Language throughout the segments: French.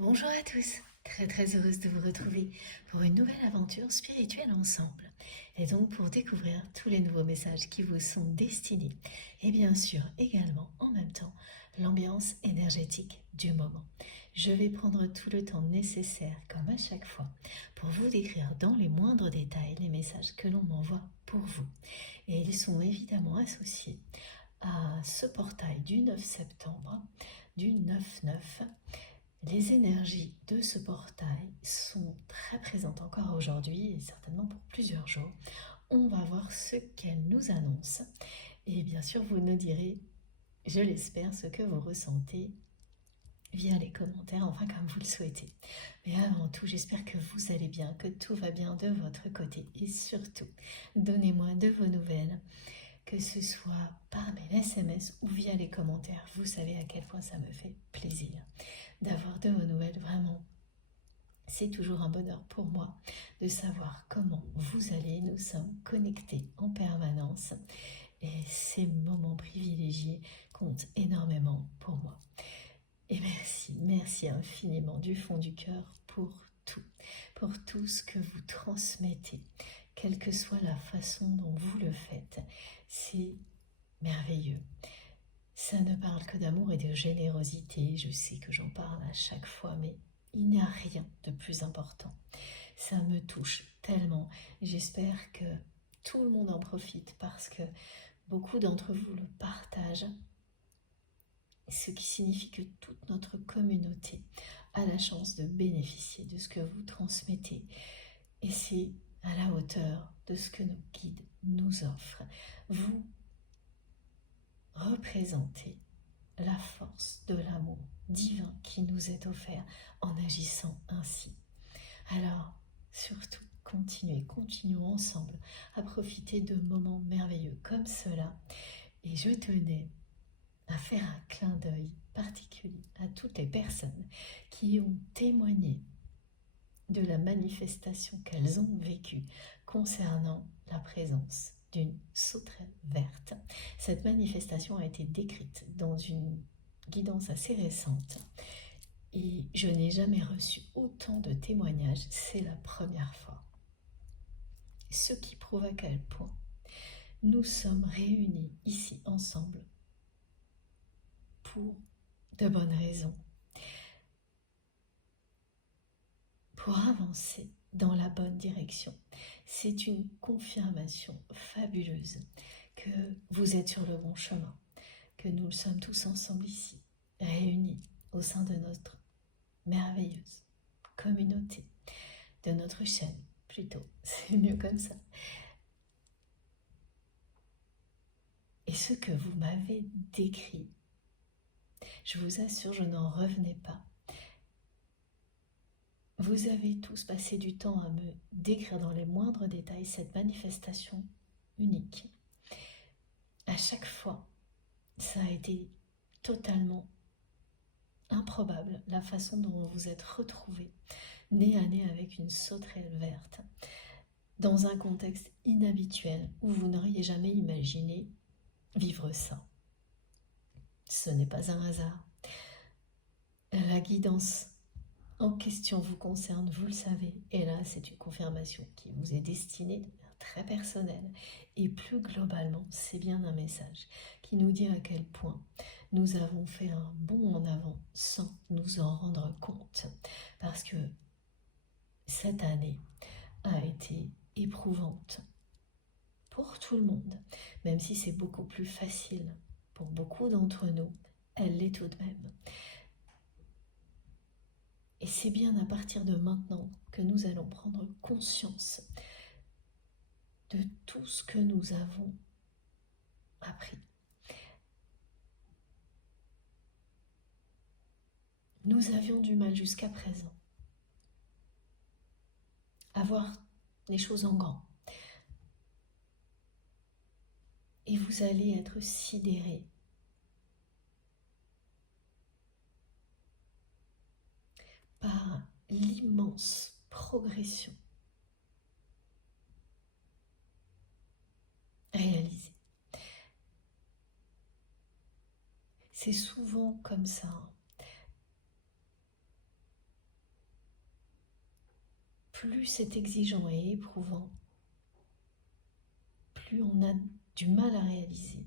Bonjour à tous, très heureuse de vous retrouver pour une nouvelle aventure spirituelle ensemble et donc pour découvrir tous les nouveaux messages qui vous sont destinés et bien sûr également en même temps l'ambiance énergétique du moment. Je vais prendre tout le temps nécessaire comme à chaque fois pour vous décrire dans les moindres détails les messages que l'on m'envoie pour vous et ils sont évidemment associés à ce portail du 9 septembre du 9-9. Les énergies de ce portail sont très présentes encore aujourd'hui et certainement pour plusieurs jours. On va voir ce qu'elles nous annoncent et bien sûr vous nous direz, je l'espère, ce que vous ressentez via les commentaires, enfin comme vous le souhaitez. Mais avant tout, j'espère que vous allez bien, que tout va bien de votre côté et surtout, donnez-moi de vos nouvelles, que ce soit par mail, SMS ou via les commentaires. Vous savez à quel point ça me fait plaisir d'avoir de vos nouvelles, vraiment. C'est toujours un bonheur pour moi de savoir comment vous allez. Nous sommes connectés en permanence et ces moments privilégiés comptent énormément pour moi. Et merci infiniment du fond du cœur pour tout ce que vous transmettez, quelle que soit la façon dont vous le faites. C'est merveilleux. Ça ne parle que d'amour et de générosité. Je sais que j'en parle à chaque fois, mais il n'y a rien de plus important. Ça me touche tellement. J'espère que tout le monde en profite parce que beaucoup d'entre vous le partagent, ce qui signifie que toute notre communauté a la chance de bénéficier de ce que vous transmettez. Et c'est à la hauteur de ce que nos guides nous offrent. Vous représentez la force de l'amour divin qui nous est offert en agissant ainsi. Alors, surtout, continuons ensemble à profiter de moments merveilleux comme cela. Et je tenais à faire un clin d'œil particulier à toutes les personnes qui ont témoigné de la manifestation qu'elles ont vécue concernant la présence d'une sauterelle verte. Cette manifestation a été décrite dans une guidance assez récente et je n'ai jamais reçu autant de témoignages, c'est la première fois. Ce qui prouve à quel point nous sommes réunis ici ensemble pour de bonnes raisons, pour avancer dans la bonne direction. C'est une confirmation fabuleuse que vous êtes sur le bon chemin, que nous le sommes tous ensemble ici, réunis au sein de notre merveilleuse communauté, de notre chaîne plutôt, c'est mieux comme ça. Et ce que vous m'avez décrit, je vous assure, je n'en revenais pas. Vous avez tous passé du temps à me décrire dans les moindres détails cette manifestation unique. À chaque fois, ça a été totalement improbable la façon dont vous vous êtes retrouvés, nez à nez avec une sauterelle verte, dans un contexte inhabituel où vous n'auriez jamais imaginé vivre ça. Ce n'est pas un hasard. La guidance en question vous concerne, vous le savez, et là c'est une confirmation qui vous est destinée de manière très personnelle, et plus globalement c'est bien un message qui nous dit à quel point nous avons fait un bond en avant sans nous en rendre compte, parce que cette année a été éprouvante pour tout le monde, même si c'est beaucoup plus facile pour beaucoup d'entre nous, elle l'est tout de même. Et c'est bien à partir de maintenant que nous allons prendre conscience de tout ce que nous avons appris. Nous avions du mal jusqu'à présent à voir les choses en grand. Et vous allez être sidérés par l'immense progression réalisée. C'est souvent comme ça. plus c'est exigeant et éprouvant, plus on a du mal à réaliser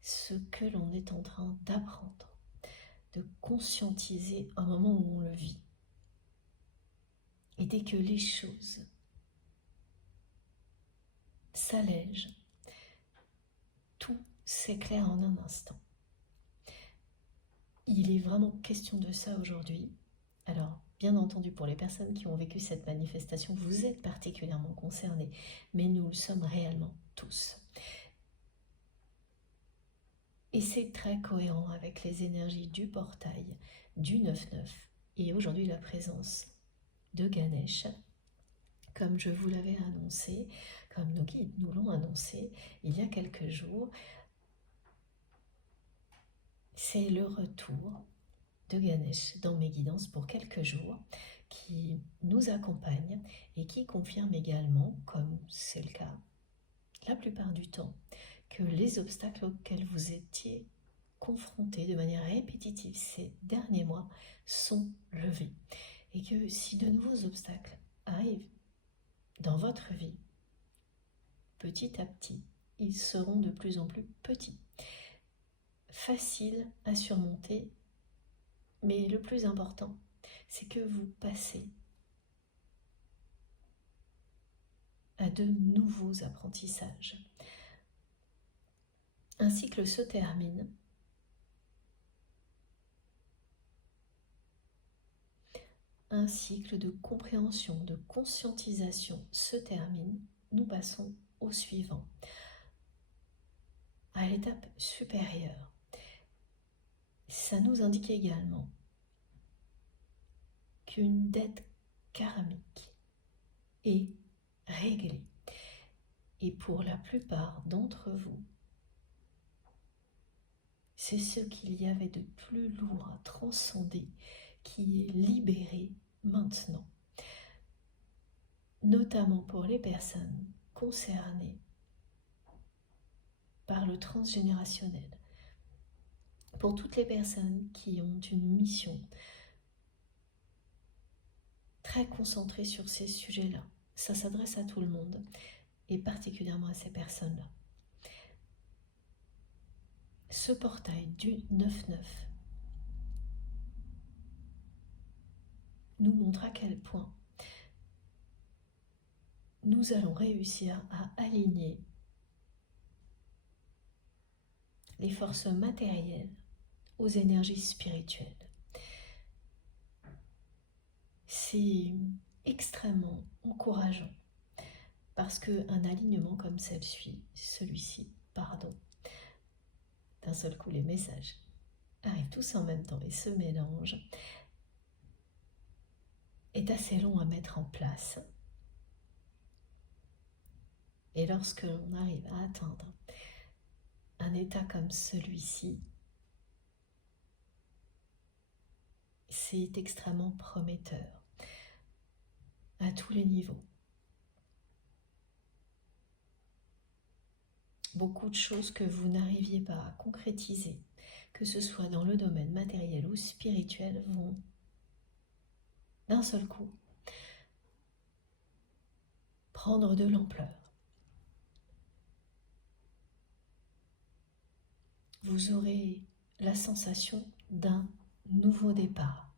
ce que l'on est en train d'apprendre, de conscientiser au moment où on le vit. Et dès que les choses s'allègent, tout s'éclaire en un instant. Il est vraiment question de ça aujourd'hui. Alors, bien entendu, pour les personnes qui ont vécu cette manifestation, vous êtes particulièrement concernés, mais nous le sommes réellement tous. Et c'est très cohérent avec les énergies du portail, du 9-9, et aujourd'hui la présence de Ganesh, comme je vous l'avais annoncé, comme nos guides nous l'ont annoncé il y a quelques jours. C'est le retour de Ganesh dans mes guidances pour quelques jours qui nous accompagne et qui confirme également, comme c'est le cas la plupart du temps, que les obstacles auxquels vous étiez confrontés de manière répétitive ces derniers mois sont levés. Et que si de nouveaux obstacles arrivent dans votre vie, petit à petit, ils seront de plus en plus petits, faciles à surmonter, mais le plus important, c'est que vous passez à de nouveaux apprentissages. Un cycle se termine. Un cycle de compréhension, de conscientisation se termine. Nous passons au suivant, à l'étape supérieure. Ça nous indique également qu'une dette karmique est réglée. Et pour la plupart d'entre vous, c'est ce qu'il y avait de plus lourd à transcender qui est libéré maintenant. Notamment pour les personnes concernées par le transgénérationnel. Pour toutes les personnes qui ont une mission très concentrée sur ces sujets-là. Ça s'adresse à tout le monde et particulièrement à ces personnes-là. Ce portail du 9-9 nous montre à quel point nous allons réussir à aligner les forces matérielles aux énergies spirituelles. C'est extrêmement encourageant parce qu'un alignement comme celui-ci, d'un seul coup les messages arrivent tous en même temps et se mélangent, est assez long à mettre en place. Et lorsque l'on arrive à atteindre un état comme celui-ci, c'est extrêmement prometteur à tous les niveaux. Beaucoup de choses que vous n'arriviez pas à concrétiser, que ce soit dans le domaine matériel ou spirituel, vont d'un seul coup prendre de l'ampleur. Vous aurez la sensation d'un nouveau départ.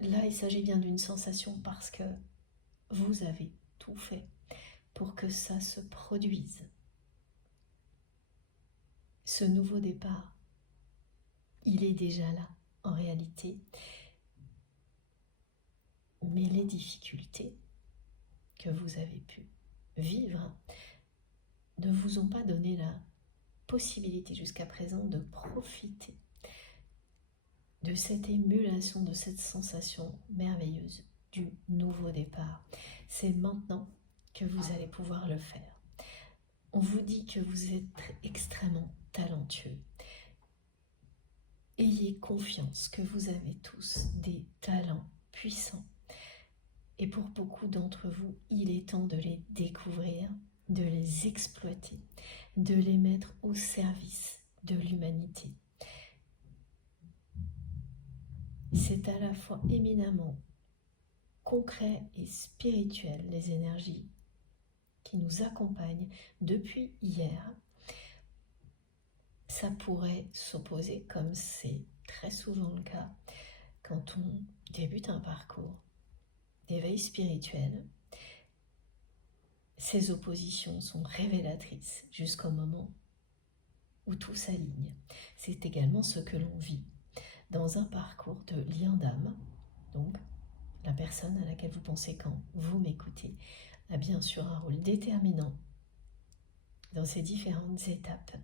Là, il s'agit bien d'une sensation parce que vous avez tout fait pour que ça se produise. Ce nouveau départ, il est déjà là en réalité, mais les difficultés que vous avez pu vivre ne vous ont pas donné la possibilité jusqu'à présent de profiter de cette émulation, de cette sensation merveilleuse du nouveau départ. C'est maintenant que vous allez pouvoir le faire. On vous dit que vous êtes extrêmement talentueux. Ayez confiance que vous avez tous des talents puissants. Et pour beaucoup d'entre vous, il est temps de les découvrir, de les exploiter, de les mettre au service de l'humanité. C'est à la fois éminemment concret et spirituel, les énergies qui nous accompagnent depuis hier, ça pourrait s'opposer, comme c'est très souvent le cas quand on débute un parcours d'éveil spirituel. Ces oppositions sont révélatrices jusqu'au moment où tout s'aligne. C'est également ce que l'on vit dans un parcours de lien d'âme. Donc, la personne à laquelle vous pensez quand vous m'écoutez a bien sûr un rôle déterminant dans ces différentes étapes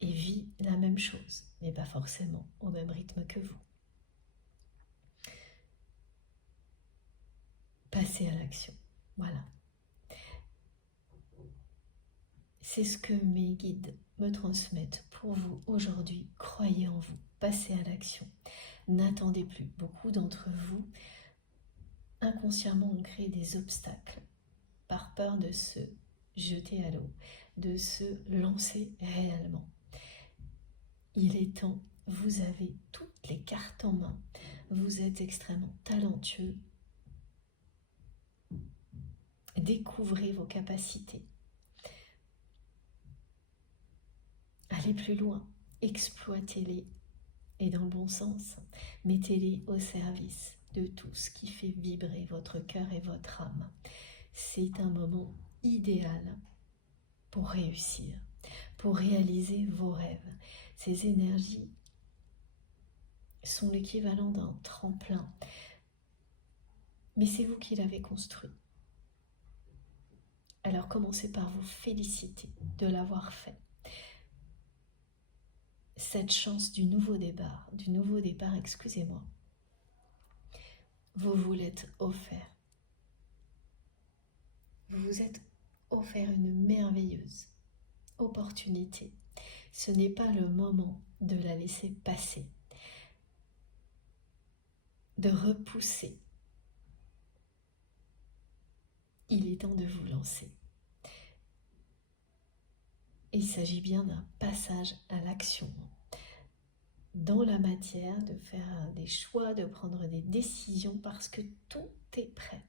et vit la même chose, mais pas forcément au même rythme que vous. Passez à l'action. Voilà. C'est ce que mes guides me transmettent pour vous aujourd'hui. Croyez en vous, passez à l'action. N'attendez plus. Beaucoup d'entre vous, inconsciemment, ont créé des obstacles par peur de se jeter à l'eau, de se lancer réellement. Il est temps, vous avez toutes les cartes en main, vous êtes extrêmement talentueux. Découvrez vos capacités. Allez plus loin, exploitez-les et dans le bon sens, mettez-les au service de tout ce qui fait vibrer votre cœur et votre âme. C'est un moment idéal pour réussir, pour réaliser vos rêves. Ces énergies sont l'équivalent d'un tremplin, mais c'est vous qui l'avez construit. Alors commencez par vous féliciter de l'avoir fait. Cette chance du nouveau départ, excusez-moi, vous vous l'êtes offert. Vous vous êtes offert une merveilleuse opportunité. Ce n'est pas le moment de la laisser passer, de repousser. Il est temps de vous lancer. Il s'agit bien d'un passage à l'action. Dans la matière, de faire des choix, de prendre des décisions parce que tout est prêt.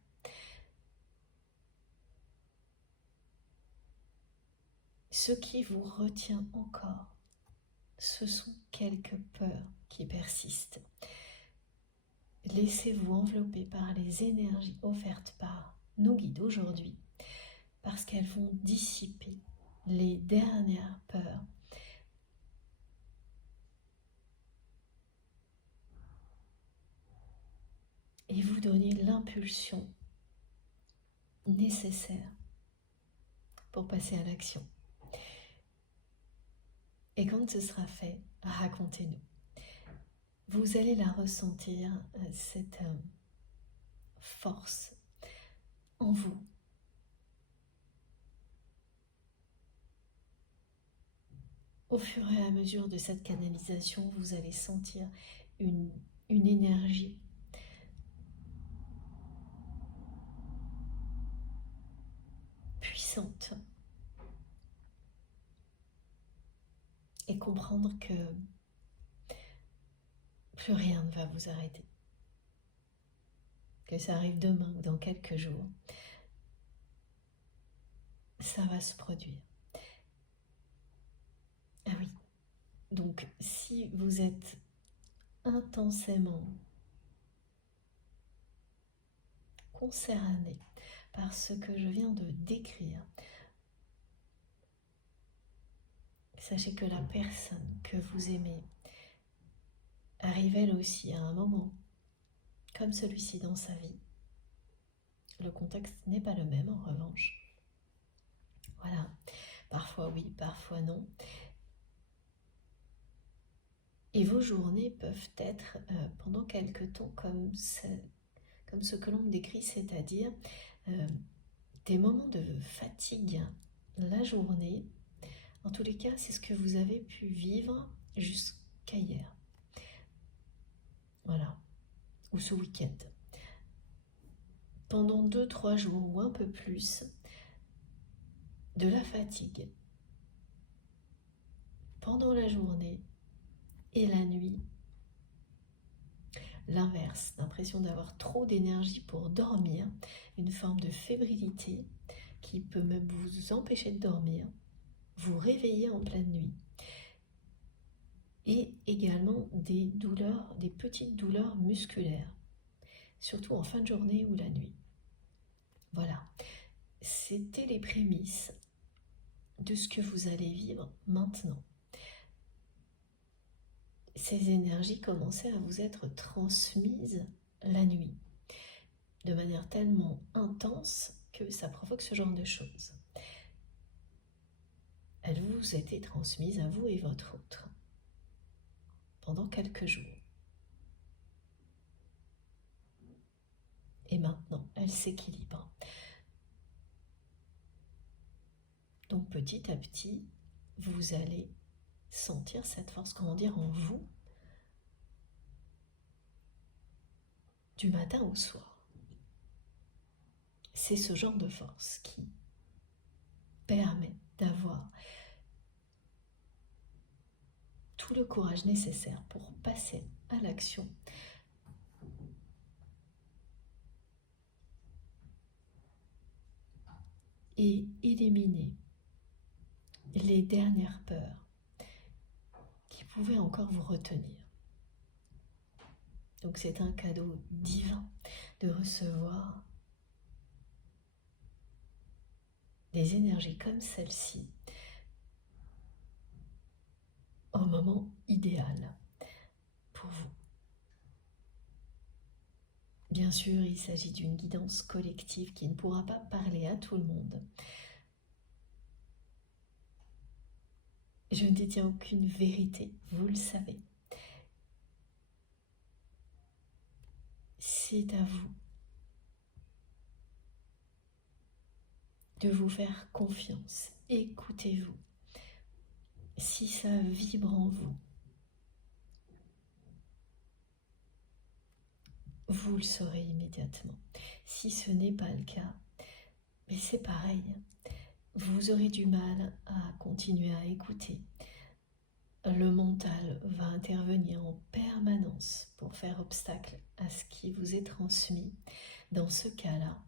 Ce qui vous retient encore, ce sont quelques peurs qui persistent. Laissez-vous envelopper par les énergies offertes par nos guides aujourd'hui, parce qu'elles vont dissiper les dernières peurs et vous donner l'impulsion nécessaire pour passer à l'action. Et quand ce sera fait, racontez-nous. Vous allez la ressentir, cette force en vous. Au fur et à mesure de cette canalisation, vous allez sentir une énergie puissante et comprendre que plus rien ne va vous arrêter. Que ça arrive demain ou dans quelques jours, ça va se produire. Ah oui, donc si vous êtes intensément concerné par ce que je viens de décrire, sachez que la personne que vous aimez arrive elle aussi à un moment comme celui-ci dans sa vie. Le contexte n'est pas le même en revanche. Voilà, parfois oui, parfois non. Et vos journées peuvent être pendant quelque temps comme ce que l'on me décrit, c'est-à-dire des moments de fatigue la journée. En tous les cas, c'est ce que vous avez pu vivre jusqu'à hier. Voilà, ou ce week-end. Pendant 2-3 jours ou un peu plus, de la fatigue pendant la journée et la nuit. l'inverse, l'impression d'avoir trop d'énergie pour dormir, une forme de fébrilité qui peut même vous empêcher de dormir, vous réveiller en pleine nuit. Et également des douleurs, des petites douleurs musculaires, surtout en fin de journée ou la nuit. Voilà, c'était les prémices de ce que vous allez vivre maintenant. Ces énergies commençaient à vous être transmises la nuit, de manière tellement intense que ça provoque ce genre de choses. Elles vous étaient transmises à vous et votre autre pendant quelques jours. Et maintenant, elles s'équilibrent. Donc petit à petit, vous allez sentir cette force, comment dire, en vous, du matin au soir. C'est ce genre de force qui permet d'avoir tout le courage nécessaire pour passer à l'action et éliminer les dernières peurs qui pouvaient encore vous retenir. Donc c'est un cadeau divin de recevoir des énergies comme celle-ci au moment idéal pour vous. Bien sûr, il s'agit d'une guidance collective qui ne pourra pas parler à tout le monde. Je ne détiens aucune vérité, vous le savez. C'est à vous de vous faire confiance. Écoutez-vous. Si ça vibre en vous, vous le saurez immédiatement. Si ce n'est pas le cas, mais c'est pareil, vous aurez du mal à continuer à écouter. Le mental va intervenir en permanence pour faire obstacle à ce qui vous est transmis. Dans ce cas-là,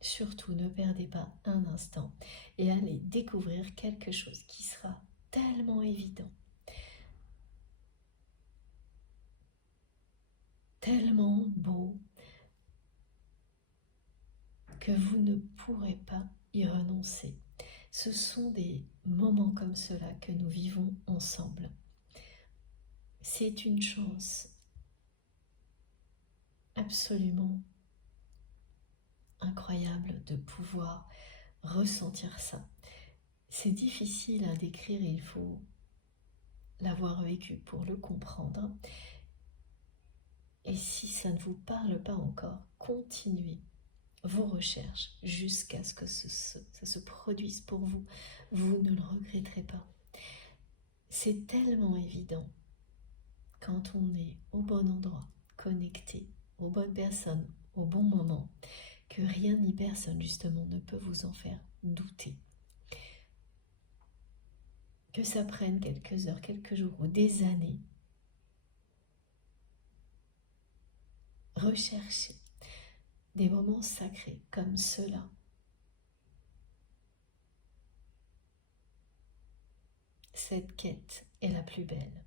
surtout ne perdez pas un instant et allez découvrir quelque chose qui sera tellement évident, tellement beau, que vous ne pourrez pas y renoncer. Ce sont des moments comme cela que nous vivons ensemble. C'est une chance absolument incroyable de pouvoir ressentir ça. C'est difficile à décrire, il faut l'avoir vécu pour le comprendre. Et si ça ne vous parle pas encore, continuez vos recherches jusqu'à ce que ça se produise pour vous. Vous ne le regretterez pas. C'est tellement évident quand on est au bon endroit, connecté aux bonnes personnes, au bon moment, que rien ni personne justement ne peut vous en faire douter. Que ça prenne quelques heures, quelques jours ou des années, recherchez des moments sacrés comme ceux-là. Cette quête est la plus belle.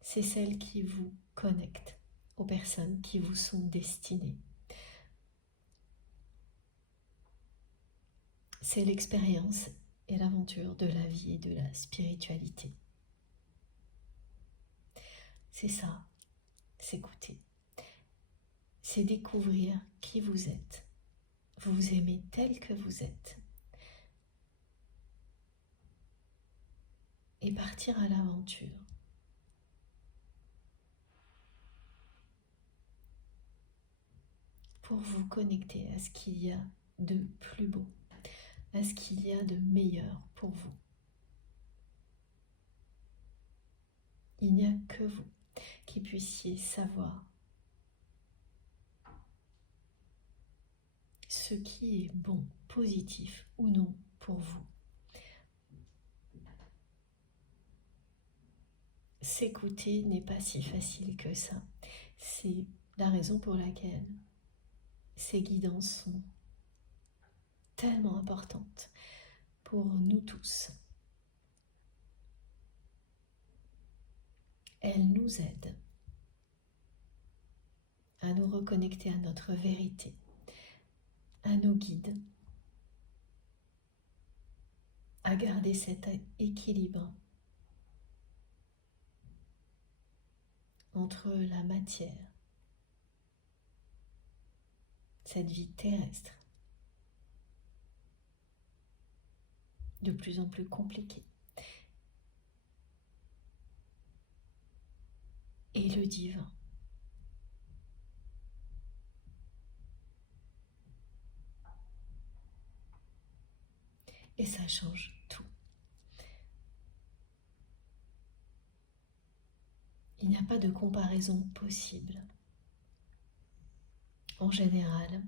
C'est celle qui vous connecte aux personnes qui vous sont destinées. C'est l'expérience et l'aventure de la vie et de la spiritualité. C'est ça, s'écouter. C'est découvrir qui vous êtes. Vous aimez tel que vous êtes. Et partir à l'aventure. Pour vous connecter à ce qu'il y a de plus beau, à ce qu'il y a de meilleur pour vous. Il n'y a que vous qui puissiez savoir ce qui est bon, positif ou non pour vous. s'écouter n'est pas si facile que ça. C'est la raison pour laquelle ces guidances sont tellement importantes pour nous tous. Elles nous aident à nous reconnecter à notre vérité, à nos guides, à garder cet équilibre entre la matière, cette vie terrestre, de plus en plus compliquée, et le divin. Et ça change tout. Il n'y a pas de comparaison possible. En général,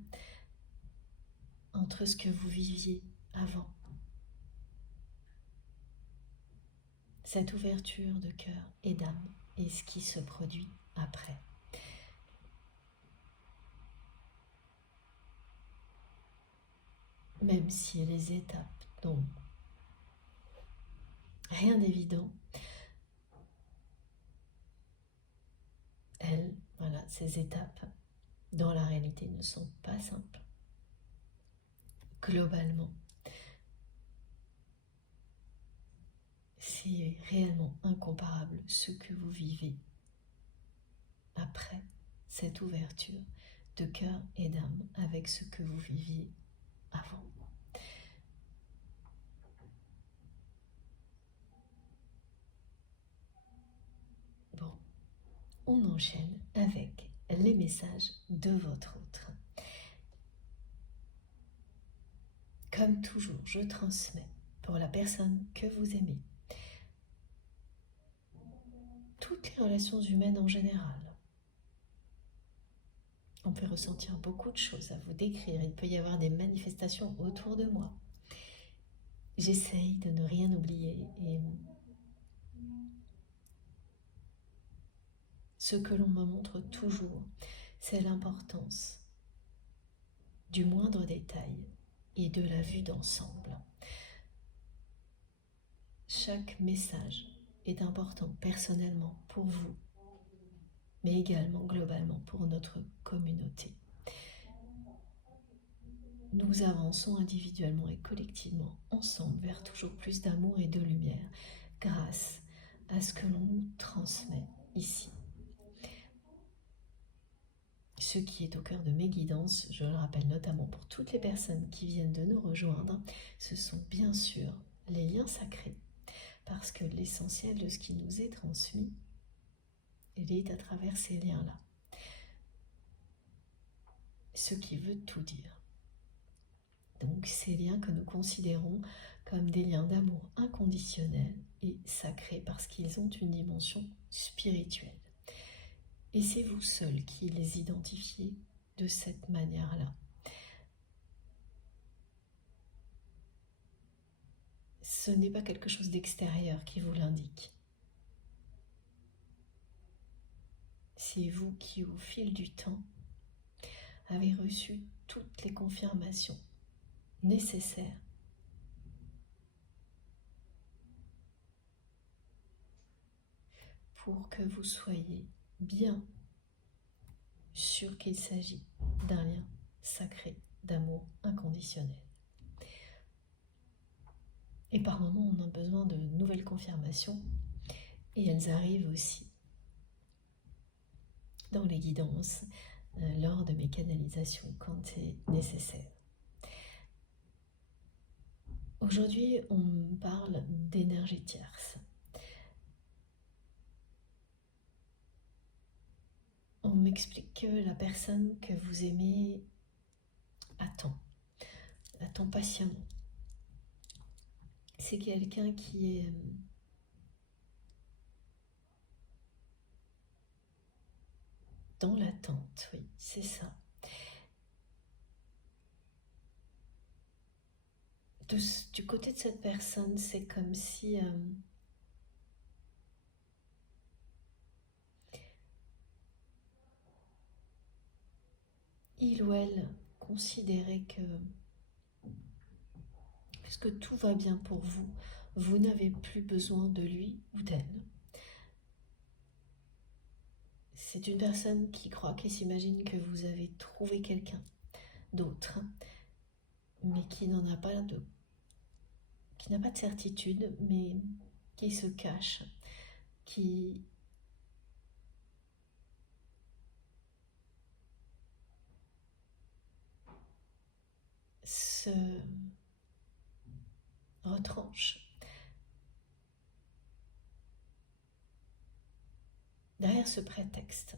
entre ce que vous viviez avant, cette ouverture de cœur et d'âme, et ce qui se produit après. Même si les étapes n'ont rien d'évident, elles, voilà, ces étapes, dans la réalité, ne sont pas simples. Globalement, c'est réellement incomparable ce que vous vivez après cette ouverture de cœur et d'âme avec ce que vous viviez avant. Bon, on enchaîne avec les messages de votre autre. Comme toujours, je transmets pour la personne que vous aimez toutes les relations humaines en général. On peut ressentir beaucoup de choses à vous décrire, il peut y avoir des manifestations autour de moi. J'essaye de ne rien oublier et ce que l'on me montre toujours, c'est l'importance du moindre détail et de la vue d'ensemble. Chaque message est important personnellement pour vous, mais également globalement pour notre communauté. Nous avançons individuellement et collectivement ensemble vers toujours plus d'amour et de lumière grâce à ce que l'on nous transmet ici. Ce qui est au cœur de mes guidances, je le rappelle notamment pour toutes les personnes qui viennent de nous rejoindre, ce sont bien sûr les liens sacrés, parce que l'essentiel de ce qui nous est transmis, il est à travers ces liens-là. Ce qui veut tout dire. Donc ces liens que nous considérons comme des liens d'amour inconditionnel et sacrés parce qu'ils ont une dimension spirituelle. Et c'est vous seul qui les identifiez de cette manière-là. Ce n'est pas quelque chose d'extérieur qui vous l'indique. C'est vous qui, au fil du temps, avez reçu toutes les confirmations nécessaires pour que vous soyez bien sûr qu'il s'agit d'un lien sacré d'amour inconditionnel. Et par moments, on a besoin de nouvelles confirmations et elles arrivent aussi dans les guidances lors de mes canalisations quand c'est nécessaire. Aujourd'hui, on me parle d'énergie tierce. On m'explique que la personne que vous aimez attend patiemment. C'est quelqu'un qui est dans l'attente, oui, c'est ça. Du côté de cette personne, c'est comme si il ou elle considérait que, puisque tout va bien pour vous, vous n'avez plus besoin de lui ou d'elle. C'est une personne qui croit, qui s'imagine que vous avez trouvé quelqu'un d'autre, mais qui n'en a pas de, qui n'a pas de certitude, mais qui se cache, qui se retranche derrière ce prétexte,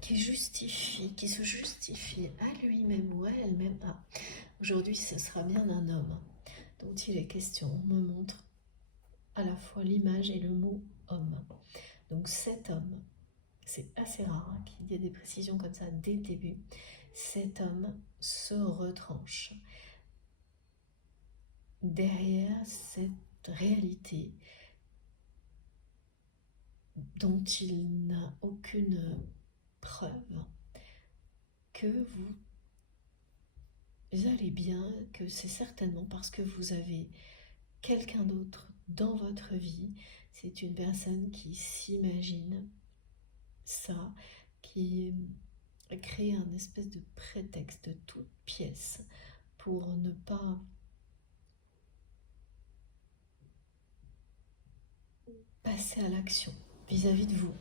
qui justifie, qui se justifie à lui-même ou à elle-même. Ah, aujourd'hui, ce sera bien un homme dont il est question. On me montre à la fois l'image et le mot homme. Donc cet homme, c'est assez rare hein, qu'il y ait des précisions comme ça dès le début. Cet homme se retranche derrière cette réalité dont il n'a aucune preuve que vous allez bien, que c'est certainement parce que vous avez quelqu'un d'autre dans votre vie. C'est une personne qui s'imagine ça, qui crée un espèce de prétexte de toute pièce pour ne pas passer à l'action vis-à-vis de vous.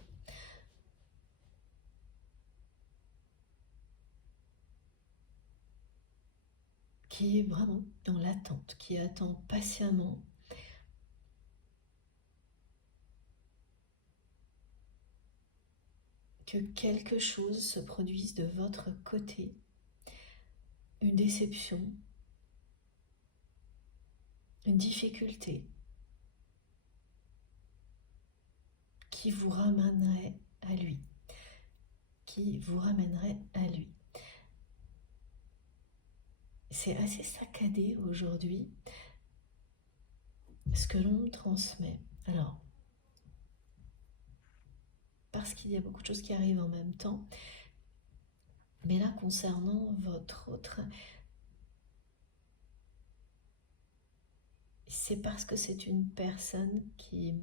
Qui est vraiment dans l'attente, qui attend patiemment que quelque chose se produise de votre côté, une déception, une difficulté qui vous ramènerait à lui, qui vous ramènerait à lui. C'est assez saccadé aujourd'hui ce que l'on transmet. Alors, parce qu'il y a beaucoup de choses qui arrivent en même temps, mais là, concernant votre autre, c'est parce que c'est une personne qui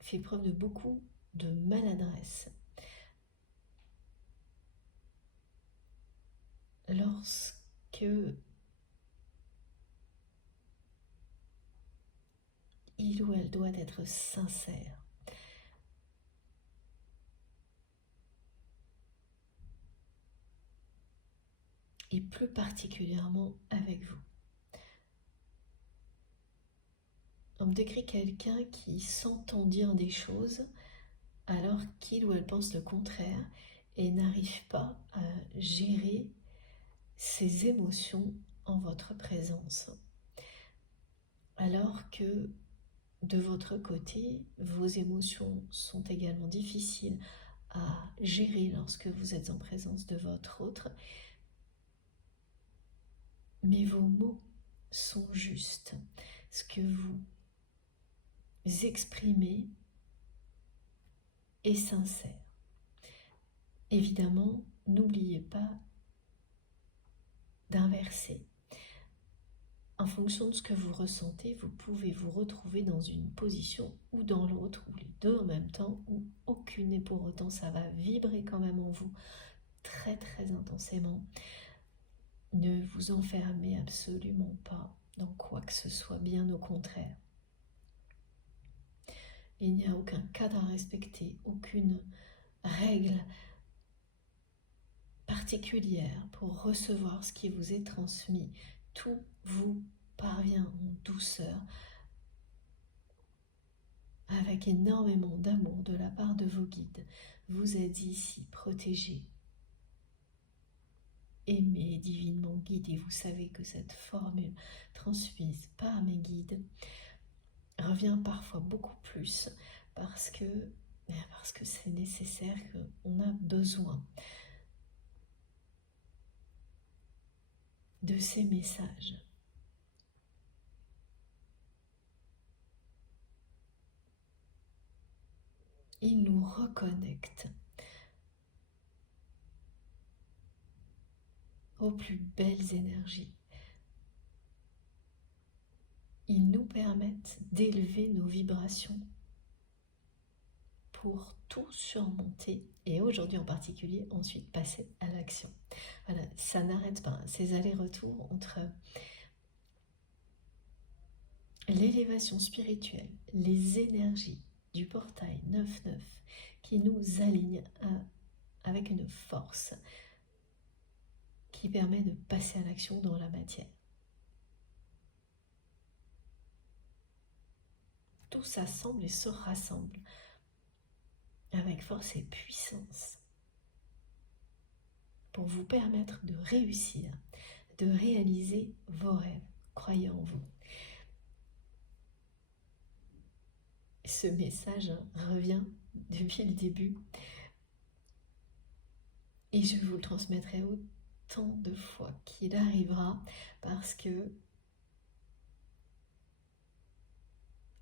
fait preuve de beaucoup de maladresse. Lorsque il ou elle doit être sincère, et plus particulièrement avec vous. On me décrit quelqu'un qui s'entend dire des choses alors qu'il ou elle pense le contraire et n'arrive pas à gérer ses émotions en votre présence. Alors que de votre côté, vos émotions sont également difficiles à gérer lorsque vous êtes en présence de votre autre, mais vos mots sont justes. Ce que vous exprimez est sincère. Évidemment, n'oubliez pas d'inverser. En fonction de ce que vous ressentez, vous pouvez vous retrouver dans une position ou dans l'autre, ou les deux en même temps, ou aucune, et pour autant ça va vibrer quand même en vous très très intensément. Ne vous enfermez absolument pas dans quoi que ce soit, bien au contraire. Il n'y a aucun cadre à respecter, aucune règle particulière pour recevoir ce qui vous est transmis. Tout vous parvient en douceur, avec énormément d'amour de la part de vos guides. Vous êtes ici protégés, aimés, divinement guidés. Vous savez que cette formule transmise par mes guides revient parfois beaucoup plus parce que c'est nécessaire, qu'on a besoin de ces messages. il nous reconnecte aux plus belles énergies. Ils nous permettent d'élever nos vibrations pour tout surmonter et aujourd'hui en particulier ensuite passer à l'action. Voilà, ça n'arrête pas, ces allers-retours entre l'élévation spirituelle, les énergies du portail 9-9 qui nous alignent avec une force qui permet de passer à l'action dans la matière. Tout s'assemble et se rassemble avec force et puissance pour vous permettre de réussir, de réaliser vos rêves. Croyez en vous. Ce message revient depuis le début et je vous le transmettrai autant de fois qu'il arrivera parce que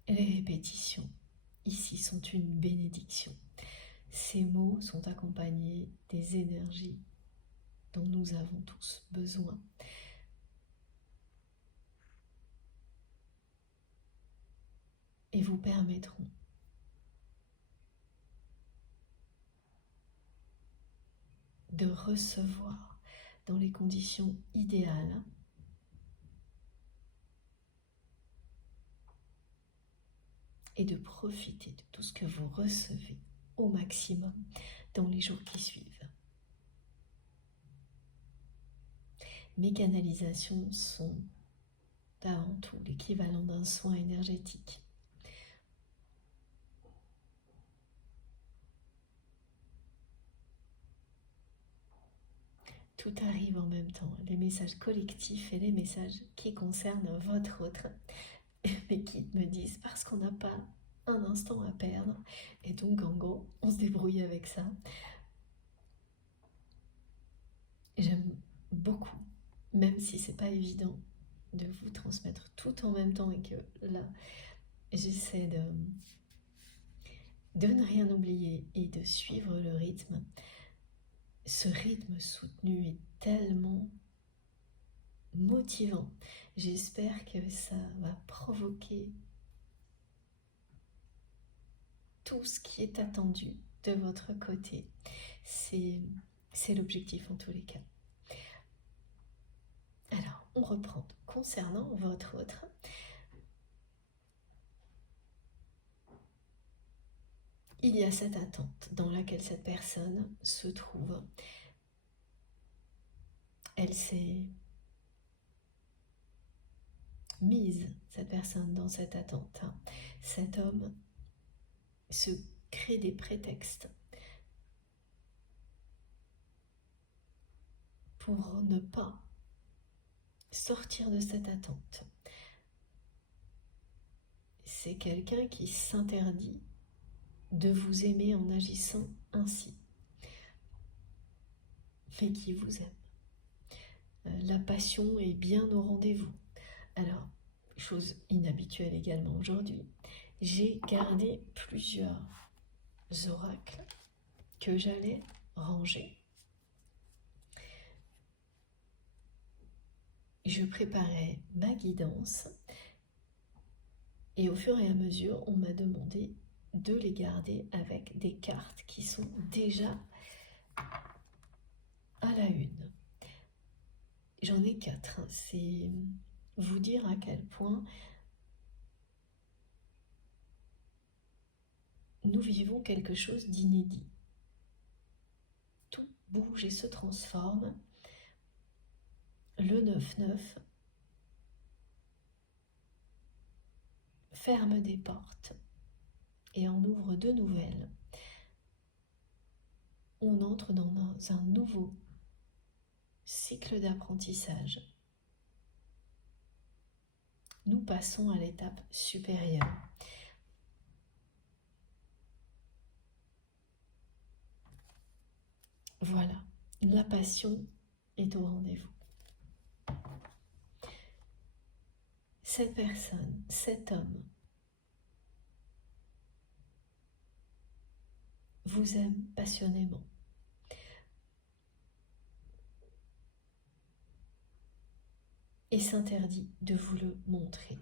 les répétitions ici sont une bénédiction. Ces mots sont accompagnés des énergies dont nous avons tous besoin. Et vous permettront de recevoir dans les conditions idéales et de profiter de tout ce que vous recevez au maximum dans les jours qui suivent. Mes canalisations sont avant tout l'équivalent d'un soin énergétique. Tout arrive en même temps, les messages collectifs et les messages qui concernent votre autre, mais qui me disent parce qu'on n'a pas un instant à perdre, et donc en gros, on se débrouille avec ça. J'aime beaucoup, même si c'est pas évident de vous transmettre tout en même temps et que là, j'essaie de ne rien oublier et de suivre le rythme. Ce rythme soutenu est tellement motivant. J'espère que ça va provoquer tout ce qui est attendu de votre côté. C'est l'objectif en tous les cas. Alors, on reprend. Concernant votre autre, il y a cette attente dans laquelle cette personne se trouve. Elle s'est mise, cette personne, dans cette attente. Cet homme se crée des prétextes pour ne pas sortir de cette attente. C'est quelqu'un qui s'interdit de vous aimer en agissant ainsi, mais qui vous aime. La passion est bien au rendez-vous. Alors, chose inhabituelle également aujourd'hui, j'ai gardé plusieurs oracles que j'allais ranger. Je préparais ma guidance et au fur et à mesure, on m'a demandé de les garder avec des cartes qui sont déjà à la une. J'en ai 4. C'est vous dire à quel point nous vivons quelque chose d'inédit. Tout bouge et se transforme. Le 9-9 ferme des portes et en ouvre de nouvelles. On entre dans un nouveau cycle d'apprentissage. Nous passons à l'étape supérieure. Voilà, la passion est au rendez-vous. Cette personne, cet homme, vous aime passionnément. Et s'interdit de vous le montrer.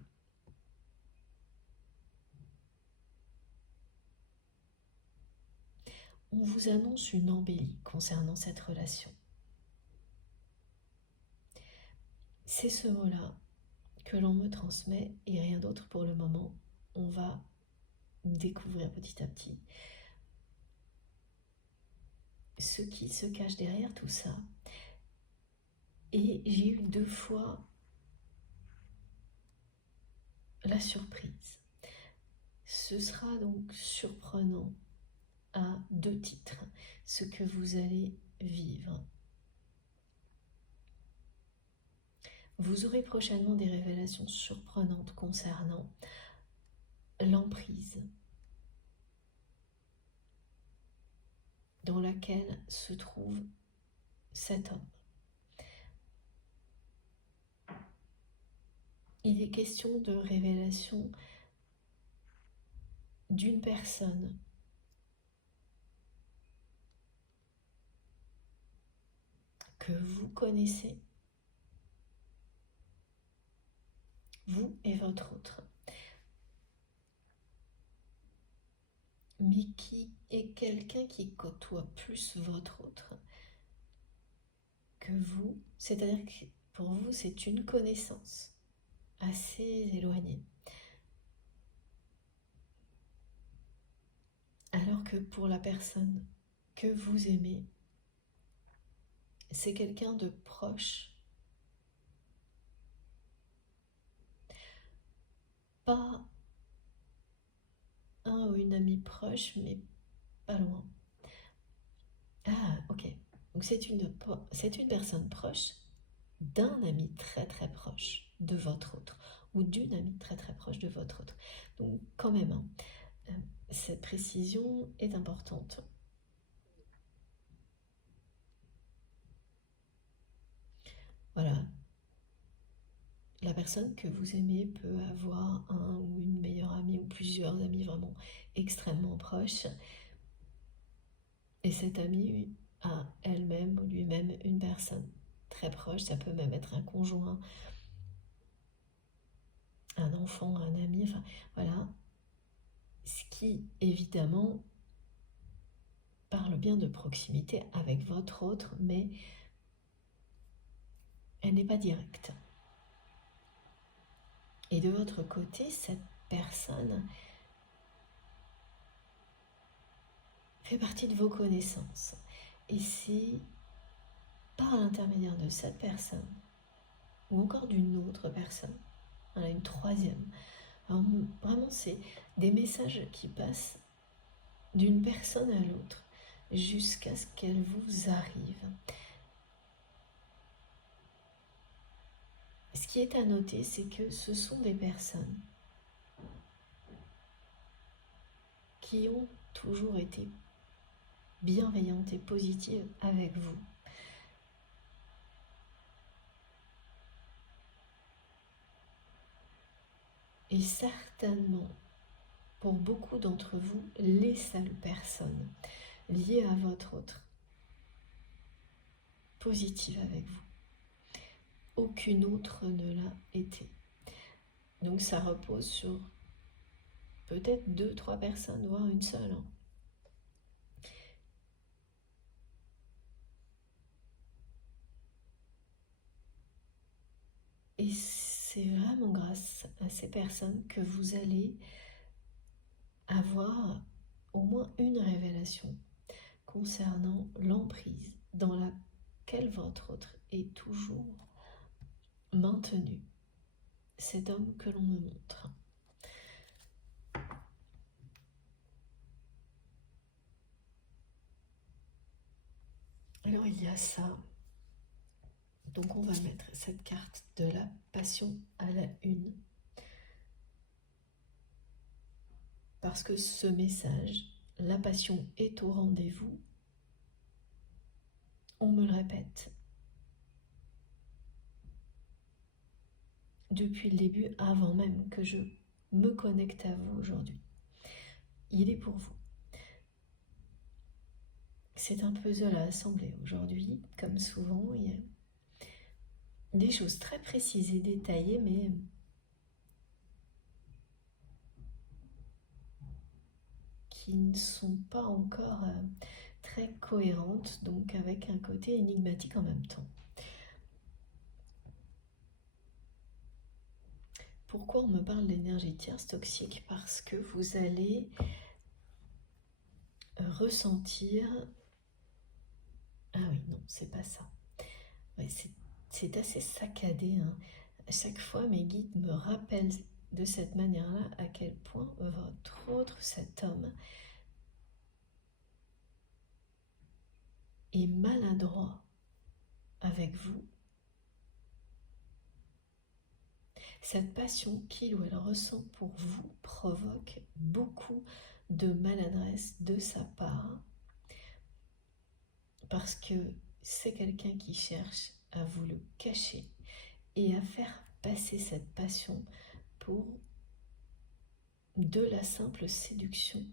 On vous annonce une embellie concernant cette relation. C'est ce mot-là que l'on me transmet et rien d'autre pour le moment. On va découvrir petit à petit ce qui se cache derrière tout ça. Et j'ai eu 2 fois la surprise. Ce sera donc surprenant à 2 titres, ce que vous allez vivre. Vous aurez prochainement des révélations surprenantes concernant l'emprise dans laquelle se trouve cet homme. Il est question de révélation d'une personne que vous connaissez, vous et votre autre, mais qui est quelqu'un qui côtoie plus votre autre que vous, c'est-à-dire que pour vous c'est une connaissance assez éloignée. Alors que pour la personne que vous aimez, c'est quelqu'un de proche. Pas un ou une amie proche, mais pas loin. Ah, ok. Donc c'est une personne proche d'un ami très très proche de votre autre, ou d'une amie très très proche de votre autre. Donc quand même, hein, cette précision est importante. Voilà. La personne que vous aimez peut avoir un ou une meilleure amie ou plusieurs amis vraiment extrêmement proches. Et cette amie a elle-même ou lui-même une personne très proche. Ça peut même être un conjoint, un enfant, un ami, enfin voilà. Ce qui évidemment parle bien de proximité avec votre autre, mais elle n'est pas directe. Et de votre côté, cette personne fait partie de vos connaissances. Et c'est par l'intermédiaire de cette personne, ou encore d'une autre personne, voilà, une troisième. Alors vraiment, c'est des messages qui passent d'une personne à l'autre jusqu'à ce qu'elle vous arrive. Ce qui est à noter, c'est que ce sont des personnes qui ont toujours été bienveillantes et positives avec vous. Et certainement, pour beaucoup d'entre vous, les seules personnes liées à votre autre, positives avec vous. Aucune autre ne l'a été. Donc ça repose sur peut-être 2-3 personnes, voire une seule. Et c'est vraiment grâce à ces personnes que vous allez avoir au moins une révélation concernant l'emprise dans laquelle votre autre est toujours maintenu. Cet homme que l'on me montre. Alors il y a ça. Donc on va mettre cette carte de la passion à la une. Parce que ce message, la passion est au rendez-vous, on me le répète. Depuis le début, avant même que je me connecte à vous aujourd'hui. Il est pour vous. c'est un puzzle à assembler aujourd'hui. Comme souvent, il y a des choses très précises et détaillées, mais qui ne sont pas encore très cohérentes, donc avec un côté énigmatique en même temps. Pourquoi on me parle d'énergie tierce toxique? Parce que vous allez ressentir... Ah oui, non, c'est pas ça. Ouais, c'est assez saccadé, hein. À chaque fois, mes guides me rappellent de cette manière-là à quel point votre autre, cet homme, est maladroit avec vous. Cette passion qu'il ou elle ressent pour vous provoque beaucoup de maladresse de sa part, parce que c'est quelqu'un qui cherche à vous le cacher et à faire passer cette passion pour de la simple séduction